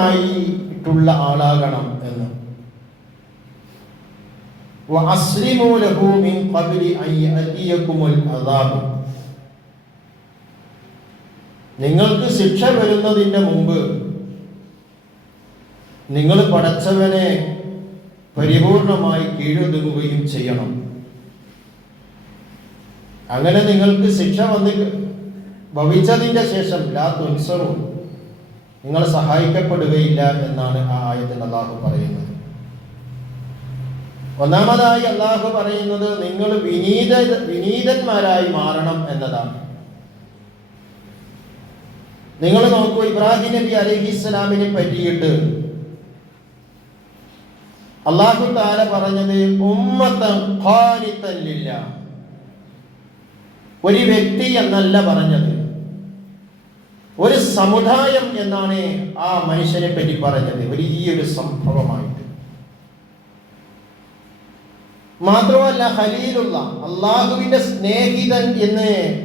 ആയിട്ടുള്ള ആളാകണം എന്ന്. നിങ്ങൾക്ക് ശിക്ഷ വരുന്നതിന്റെ മുമ്പ് നിങ്ങൾ പടച്ചവനെ പരിപൂർണമായി കീഴൊതുങ്ങുകയും ചെയ്യണം. അങ്ങനെ നിങ്ങൾക്ക് ശിക്ഷ വന്നിട്ട് ഭവിച്ചതിന്റെ ശേഷം ലാ തുൻസറും നിങ്ങൾ സഹായിക്കപ്പെടുകയില്ല എന്നാണ് ആ ആയത്തിൽ അള്ളാഹു പറയുന്നത്. ഒന്നാമതായി അള്ളാഹു പറയുന്നത് നിങ്ങൾ വിനീത വിനീതന്മാരായി മാറണം എന്നതാണ്. നിങ്ങൾ നോക്കൂ ഇബ്രാഹിം നബി അലഹിസ്സലാമിനെ പറ്റിയിട്ട് അള്ളാഹു താല പറഞ്ഞത് ഖാനിത്തല്ലില്ല ഒരു വ്യക്തി എന്നല്ല പറഞ്ഞത്. ഒരു സമുദായം എന്നാണ് ആ മനുഷ്യനെ പറ്റി പറഞ്ഞത്. വലിയൊരു സംഭവമായിട്ട്. മാത്രമല്ല ഹലീലുള്ള അള്ളാഹുവിന്റെ സ്നേഹിതൻ എന്ന്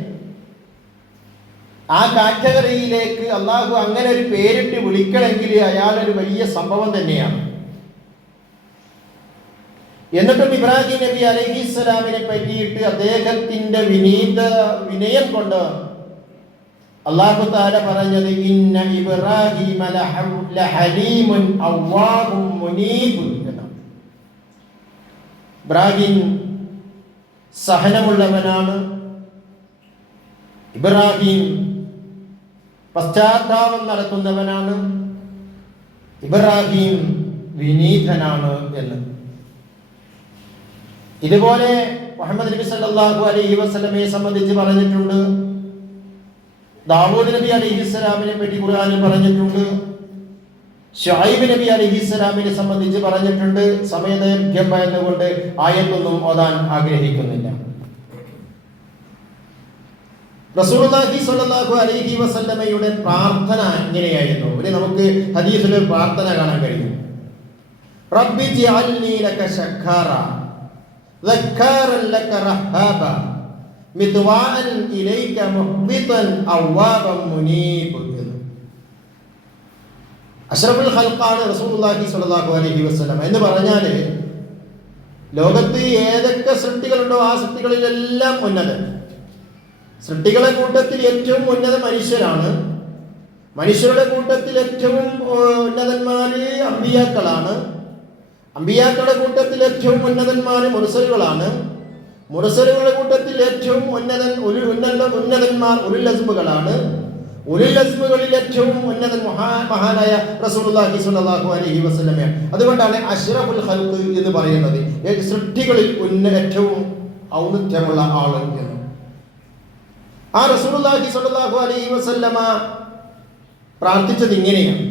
ആ കാറ്റഗറിയിലേക്ക് അള്ളാഹു അങ്ങനെ ഒരു പേരിട്ട് വിളിക്കണമെങ്കിൽ അയാളൊരു വലിയ സംഭവം തന്നെയാണ്. എന്നിട്ടും ഇബ്രാഹിം നബി അലഹിസ്സലാമിനെ പറ്റിയിട്ട് അദ്ദേഹത്തിന്റെ വിനീത വിനയം കൊണ്ട് അള്ളാഹു താല പറഞ്ഞത് ഇന്ന ഇബ്രാഹിം ലഹലീമുൻ അവ്വാഹും മുനീബ് ഇബ്രാഹിം സഹനമുള്ളവനാണ്. ഇബ്രാഹിം പശ്ചാത്താപം നടത്തുന്നവനാണ്. ഇബ്രാഹിം വിനീതനാണ് എന്ന്. ഇതുപോലെ മുഹമ്മദ് നബി സല്ലല്ലാഹു അലൈഹി വസല്ലമയെ സംബന്ധിച്ച് പറഞ്ഞിട്ടുണ്ട്. ദാവൂദ് നബി അലിഹിസ്സലാമിനെ പറ്റി ഖുർആാനിൽ പറഞ്ഞിട്ടുണ്ട്. ഷായിബ് നബി അലിഹിസ്സലാമിനെ സംബന്ധിച്ച് പറഞ്ഞിട്ടുണ്ട്. സമയദൈർഘ്യം ഭയന്നുകൊണ്ട് ആയത്തൊന്നും ഓതാൻ ആഗ്രഹിക്കുന്നില്ല. റസൂർഹി സല്ലാഹു അലഹി വസല്ലമയുടെ പ്രാർത്ഥന ഇങ്ങനെയായിരുന്നു. ഇനി നമുക്ക് ഹദീസിലെ പ്രാർത്ഥന കാണാൻ കഴിയും. റബ്ബി ജഅൽനീ ലക ശഖാറ ലക റഹ്ഹാബ ഇലൈക മുഹ്ബിതൻ അഷ്റഫുൽ റസൂലുള്ളാഹി സ്വല്ലല്ലാഹു അലൈഹി വസല്ലം. എന്ന് പറഞ്ഞാൽ ലോകത്ത് ഏതൊക്കെ സൃഷ്ടികളുണ്ടോ ആ സൃഷ്ടികളിലെല്ലാം ഉന്നതൻ. സൃഷ്ടികളെ കൂട്ടത്തിൽ ഏറ്റവും ഉന്നത മനുഷ്യരാണ്. മനുഷ്യരുടെ കൂട്ടത്തിൽ ഏറ്റവും ഉന്നതന്മാര് അമ്പിയാക്കളാണ്. അമ്പിയാക്കളുടെ കൂട്ടത്തിൽ ഏറ്റവും ഉന്നതന്മാര് മുറിസലുകളാണ് മുറസലുകളുടെ കൂട്ടത്തിൽ ഏറ്റവും ഉന്നതൻ ഒരു ഉന്നത ഉന്നതന്മാർ ഉരുലസ്മുകളാണ് ഉരുലസ്മുകളിൽ ഏറ്റവും ഉന്നതൻ മഹാ മഹാനായ റസൂലുള്ളാഹി സ്വല്ലല്ലാഹു അലൈഹി വസല്ലമയാണ്. അതുകൊണ്ടാണ് അഷ്റഫുൽ ഖൽഖ് എന്ന് പറയുന്നത്. സൃഷ്ടികളിൽ ഉന്ന ഏറ്റവും ഔന്നത്യമുള്ള ആൾ എന്ന്. ആ റസൂലുള്ളാഹി സ്വല്ലല്ലാഹു അലൈഹി വസല്ലമ പ്രാർത്ഥിച്ചത് ഇങ്ങനെയാണ്.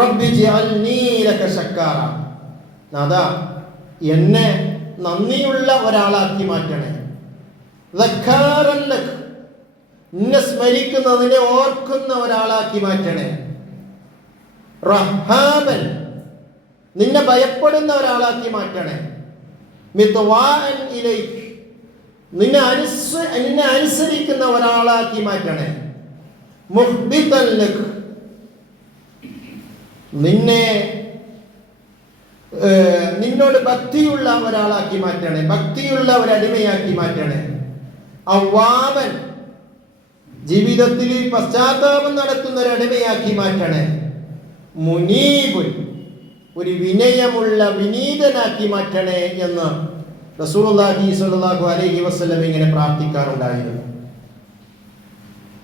റബ്ബി ജഅൽനീ ലക ശക്കാറ. നാദാ എന്നെ നന്ദിയുള്ള ഒരാളാക്കി മാറ്റണേ. നിന്നെ സ്മരിക്കുന്നതിനെ ഓർക്കുന്ന ഒരാളാക്കി മാറ്റണേ. റഹാബൻ നിന്നെ ഭയപ്പെടുന്ന ഒരാളാക്കി മാറ്റണേ. നിന്നെ അനുസ നിന്നെ അനുസരിക്കുന്ന ഒരാളാക്കി മാറ്റണേ. മുഹ്ബിതൻ ലക്. നിന്നെ നിന്നോട് ഭക്തിയുള്ള ഒരാളാക്കി മാറ്റണേ. ഭക്തിയുള്ള ഒരു അടിമയാക്കി മാറ്റണേ. അവൻ ജീവിതത്തിൽ പശ്ചാത്താപം നടത്തുന്ന ഒരു അടിമയാക്കി മാറ്റണേ. മുനീബുൻ ഒരു വിനയമുള്ള വിനീതനാക്കി മാറ്റണേ എന്ന് റസൂലുള്ളാഹി സ്വല്ലല്ലാഹു അലൈഹി വസല്ലം ഇങ്ങനെ പ്രാർത്ഥിക്കാറുണ്ടായിരുന്നു.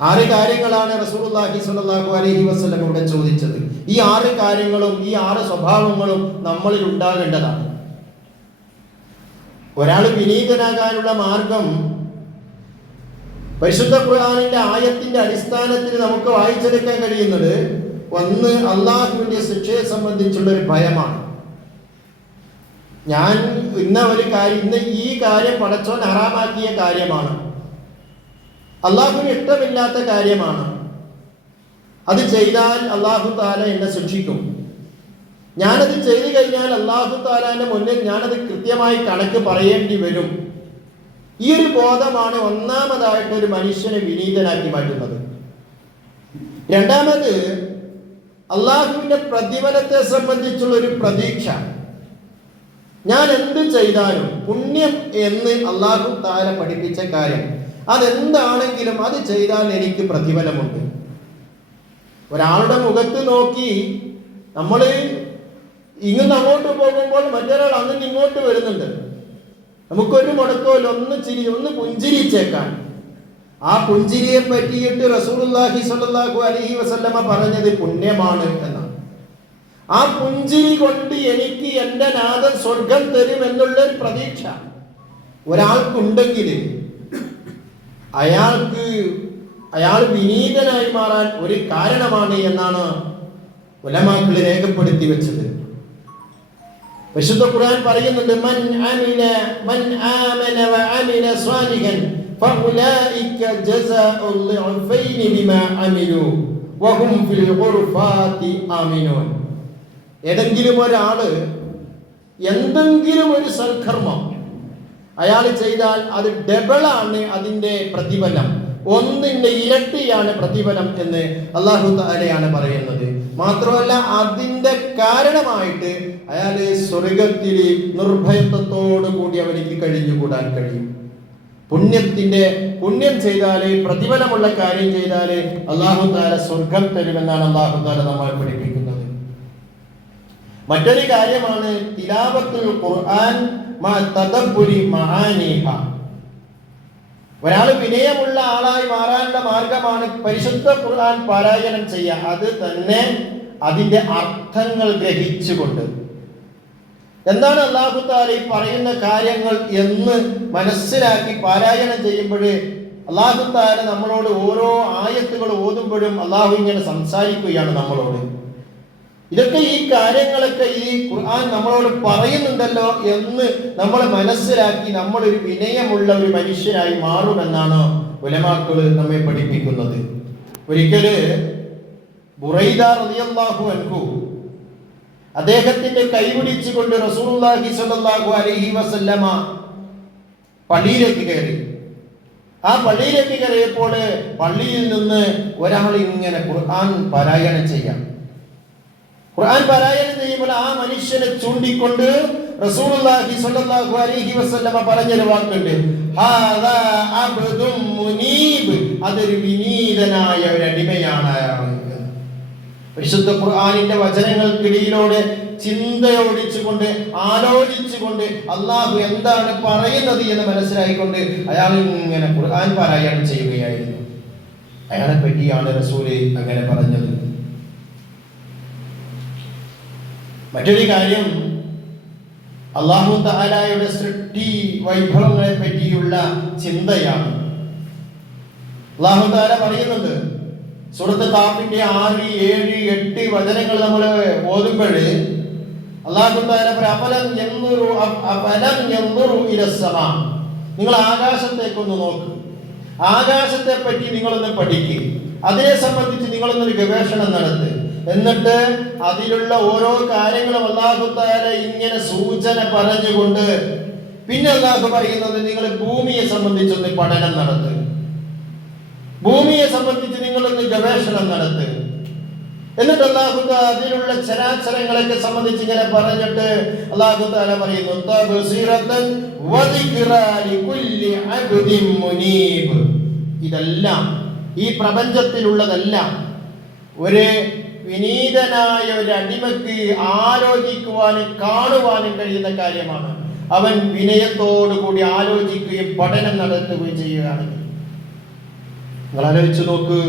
ആറ് കാര്യങ്ങളാണ് റസൂലുള്ളാഹി സ്വല്ലല്ലാഹു അലൈഹി വസല്ലം ഇവിടെ ചോദിച്ചത്. ഈ ആറ് കാര്യങ്ങളും ഈ ആറ് സ്വഭാവങ്ങളും നമ്മളിൽ ഉണ്ടാകേണ്ടതാണ്. ഒരാൾ വിനീതനാകാനുള്ള മാർഗം പരിശുദ്ധ ഖുർആാനിന്റെ ആയത്തിന്റെ അടിസ്ഥാനത്തിൽ നമുക്ക് വായിച്ചെടുക്കാൻ കഴിയുന്നത് ഒന്ന് അള്ളാഹുവിന്റെ ശിക്ഷയെ സംബന്ധിച്ചുള്ള ഒരു ഭയമാണ്. ഞാൻ ഇന്ന ഒരു കാര്യം ഇന്ന് ഈ കാര്യം പടച്ചോൻ ഹറാമാക്കിയ കാര്യമാണ്. അള്ളാഹുവിന് ഇഷ്ടമില്ലാത്ത കാര്യമാണ്. അത് ചെയ്താൽ അള്ളാഹു താല എന്നെ ശിക്ഷിക്കും. ഞാനത് ചെയ്തു കഴിഞ്ഞാൽ അള്ളാഹു താലാന്റെ മുന്നിൽ ഞാനത് കൃത്യമായി കണക്ക് പറയേണ്ടി വരും. ഈ ഒരു ബോധമാണ് ഒന്നാമതായിട്ട് ഒരു മനുഷ്യനെ വിനീതനാക്കി മാറ്റുന്നത്. രണ്ടാമത് അള്ളാഹുവിന്റെ പ്രതിഫലത്തെ സംബന്ധിച്ചുള്ള ഒരു പ്രതീക്ഷ. ഞാൻ എന്ത് ചെയ്താലും പുണ്യം എന്ന് അള്ളാഹു താര പഠിപ്പിച്ച കാര്യം. അതെന്താണെങ്കിലും അത് ചെയ്താൽ എനിക്ക് പ്രതിഫലമുണ്ട്. ഒരാളുടെ മുഖത്ത് നോക്കി നമ്മൾ ഇങ്ങനെ അങ്ങോട്ട് പോകുമ്പോൾ മറ്റൊരാൾ അങ്ങനെ ഇങ്ങോട്ട് വരുന്നുണ്ട്. നമുക്കൊരു മുടക്കോൽ ഒന്ന് ചിരി ഒന്ന് പുഞ്ചിരിച്ചേക്കാൻ ആ പുഞ്ചിരിയെ പറ്റിയിട്ട് റസൂലുള്ളാഹി സ്വല്ലല്ലാഹു അലൈഹി വസല്ലമ പറഞ്ഞത് പുണ്യമാണ് എന്നാണ്. ആ പുഞ്ചിരി കൊണ്ട് എനിക്ക് എന്റെ നാഥൻ സ്വർഗം തരും എന്നുള്ള ഒരു പ്രതീക്ഷ ഒരാൾക്കുണ്ടെങ്കിൽ അയാൾക്ക് അയാൾ വിനീതനായി മാറാൻ ഒരു കാരണമാണ് എന്നാണ് ഉലമാക്കൾ രേഖപ്പെടുത്തി വെച്ചത്. വിശുദ്ധ ഖുർആൻ പറയുന്നുണ്ട് മൻ അമില മൻ ആമന വഅമില സ്വാലിഹൻ ഫഉലൈക ജസാഉൽ ളിഅഫൈൻ ബിമാ അമിലു വഹും ഫിൽ ഗുർഫാതി ആമിനൂൻ ഏതെങ്കിലും ഒരാൾ എന്തെങ്കിലും ഒരു സൽക്കർമ്മം അയാൾ ചെയ്താൽ അത് ഡബിളാണ് അതിന്റെ പ്രതിഫലം. ഒന്നിന്റെ ഇരട്ടിയാണ് പ്രതിഫലം എന്ന് അള്ളാഹു താലയാണ് പറയുന്നത്. മാത്രമല്ല അതിന്റെ കാരണമായിട്ട് അയാൾ സ്വർഗത്തിൽ നിർഭയത്വത്തോടു കൂടി അവനിക്ക് കഴിഞ്ഞുകൂടാൻ കഴിയും. പുണ്യത്തിന്റെ പുണ്യം ചെയ്താൽ പ്രതിഫലമുള്ള കാര്യം ചെയ്താൽ അള്ളാഹു താല സ്വർഗം തരുമെന്നാണ് അള്ളാഹു താല നമ്മളെ പഠിപ്പിക്കുന്നത്. മറ്റൊരു കാര്യമാണ് തിലാവത്തുൽ ഖുർആൻ ഒരാൾ വിനയമുള്ള ആളായി മാറാനുള്ള മാർഗമാണ് പരിശുദ്ധ ഖുർആൻ പാരായണം ചെയ്യുക. അത് തന്നെ അതിന്റെ അർത്ഥങ്ങൾ ഗ്രഹിച്ചുകൊണ്ട്. എന്താണ് അള്ളാഹു താല പറയുന്ന കാര്യങ്ങൾ എന്ന് മനസ്സിലാക്കി പാരായണം ചെയ്യുമ്പോൾ അള്ളാഹു താല നമ്മളോട് ഓരോ ആയത്തുകൾ ഓതുമ്പോഴും അള്ളാഹു ഇങ്ങനെ സംസാരിക്കുകയാണ് നമ്മളോട്. ഇതൊക്കെ ഈ കാര്യങ്ങളൊക്കെ ഈ ഖുർആൻ നമ്മളോട് പറയുന്നുണ്ടല്ലോ എന്ന് നമ്മൾ മനസ്സിലാക്കി നമ്മൾ ഒരു വിനയമുള്ള ഒരു മനുഷ്യരായി മാറുമെന്നാണ് ഉലമാക്കൾ നമ്മെ പഠിപ്പിക്കുന്നത്. ഒരിക്കൽ ബുറൈദ റളിയല്ലാഹു അൻഹു അദ്ദേഹത്തിന്റെ കൈപിടിച്ചുകൊണ്ട് റസൂലുള്ളാഹി സ്വല്ലല്ലാഹു അലൈഹി വസല്ലമ പള്ളിയിലേക്ക് കയറി. ആ പള്ളിയിലേക്ക് കയറിയപ്പോൾ പള്ളിയിൽ നിന്ന് ഒരാൾ ഇങ്ങനെ ഖുർആൻ പാരായണം ചെയ്യാം. ഖുർആൻ പാരായണം ചെയ്യുമ്പോൾ ആ മനുഷ്യനെ ചൂണ്ടിക്കൊണ്ട് റസൂലുള്ളാഹി സ്വല്ലല്ലാഹു അലൈഹി വസല്ലമ പറഞ്ഞൊരു വാക്കുണ്ട്. ഹാദാ അബ്ദും മുനീബ്. അതൊരു വിനീതനായ ഒരു അടിമയാണ്. പരിശുദ്ധ ഖുർആനിന്റെ വചനങ്ങൾക്കിടയിലൂടെ ചിന്തയോടിച്ചുകൊണ്ട് ആലോചിച്ചുകൊണ്ട് അള്ളാഹു എന്താണ് പറയുന്നത് എന്ന് മനസ്സിലായിക്കൊണ്ട് അയാൾ ഇങ്ങനെ ഖുർആൻ പാരായണം ചെയ്യുകയായിരുന്നു. അയാളെ പറ്റിയാണ് റസൂൽ അങ്ങനെ പറഞ്ഞത്. മറ്റൊരു കാര്യം അള്ളാഹു താലായുടെ സൃഷ്ടി വൈഭവങ്ങളെ പറ്റിയുള്ള ചിന്തയാണ്. അള്ളാഹു താല പറയുന്നുണ്ട് സുഹൃത്ത് താപിന്റെ ആറ് ഏഴ് എട്ട് വചനങ്ങൾ നമ്മൾ ഓതുമ്പോഴേ അള്ളാഹു താല അപലം എന്നുറു അപലം എന്നുറു ഇരസമ നിങ്ങൾ ആകാശത്തേക്കൊന്ന് നോക്ക്. ആകാശത്തെ പറ്റി നിങ്ങളൊന്ന് പഠിക്കുക അതിനെ സംബന്ധിച്ച് നിങ്ങളൊന്നൊരു ഗവേഷണം നടത്തുക എന്നിട്ട് അതിലുള്ള ഓരോ കാര്യങ്ങളും അള്ളാഹുത്താല ഇങ്ങനെ സൂചന പറഞ്ഞുകൊണ്ട് പിന്നെ അള്ളാഹു പറയുന്നത് നിങ്ങൾ ഭൂമിയെ സംബന്ധിച്ചൊന്ന് പഠനം നടത്തുക ഭൂമിയെ സംബന്ധിച്ച് നിങ്ങളൊന്ന് ഗവേഷണം നടത്തുക എന്നിട്ട് അള്ളാഹു അതിലുള്ള ചരാചരങ്ങളൊക്കെ സംബന്ധിച്ച് ഇങ്ങനെ പറഞ്ഞിട്ട് അള്ളാഹു താല പറയുന്നു ഇതെല്ലാം ഈ പ്രപഞ്ചത്തിലുള്ളതെല്ലാം ഒരു വിനീതനായ ഒരു അടിമക്ക് ആലോചിക്കുവാനും കാണുവാനും കഴിയുന്ന കാര്യമാണ്. അവൻ വിനയത്തോടുകൂടി ആലോചിക്കുകയും പഠനം നടത്തുകയും ചെയ്യുകയാണെങ്കിൽ. നിങ്ങൾ ആലോചിച്ചു നോക്ക്.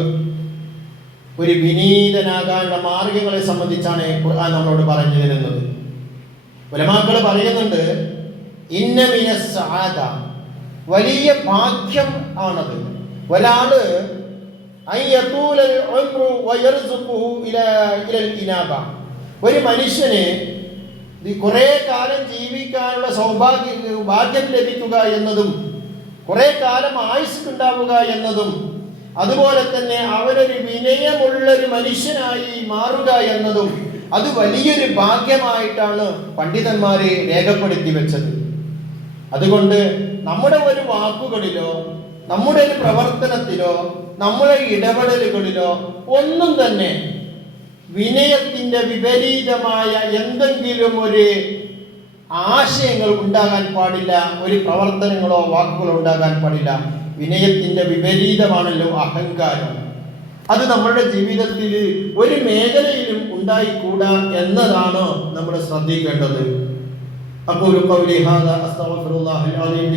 ഒരു വിനീതനാകാനുള്ള മാർഗങ്ങളെ സംബന്ധിച്ചാണ് നമ്മളോട് പറഞ്ഞു തരുന്നത്. ഉലമാക്കൾ പറയുന്നുണ്ട് ഇന്നമിന സാധ വലിയ ഭാഗ്യം ആണത്. ഒരാൾ ഒരു മനുഷ്യന് കുറേ കാലം ജീവിക്കാനുള്ള സൗഭാഗ്യം ഭാഗ്യം ലഭിക്കുക എന്നതും കുറെ കാലം ആയുസ് ഉണ്ടാവുക എന്നതും അതുപോലെ തന്നെ അവനൊരു വിനയമുള്ളൊരു മനുഷ്യനായി മാറുക എന്നതും അത് വലിയൊരു ഭാഗ്യമായിട്ടാണ് പണ്ഡിതന്മാരെ രേഖപ്പെടുത്തി വെച്ചത്. അതുകൊണ്ട് നമ്മുടെ ഒരു വാക്കുകളിലോ നമ്മുടെ ഒരു പ്രവർത്തനത്തിലോ നമ്മളെ ഇടപെടലുകളിലോ ഒന്നും തന്നെ വിനയത്തിന്റെ വിപരീതമായ എന്തെങ്കിലും ഒരു ആശയങ്ങൾ ഉണ്ടാകാൻ പാടില്ല ഒരു പ്രവർത്തനങ്ങളോ വാക്കുകളോ ഉണ്ടാകാൻ പാടില്ല. വിനയത്തിന്റെ വിപരീതമാണല്ലോ അഹങ്കാരം. അത് നമ്മുടെ ജീവിതത്തിൽ ഒരു മേഖലയിലും ഉണ്ടായിക്കൂടാ എന്നതാണ് നമ്മൾ ശ്രദ്ധിക്കേണ്ടത്. അപ്പോൾ ഒരു കൗലിഹാദ അസ്തഫുല്ലാഹുലിം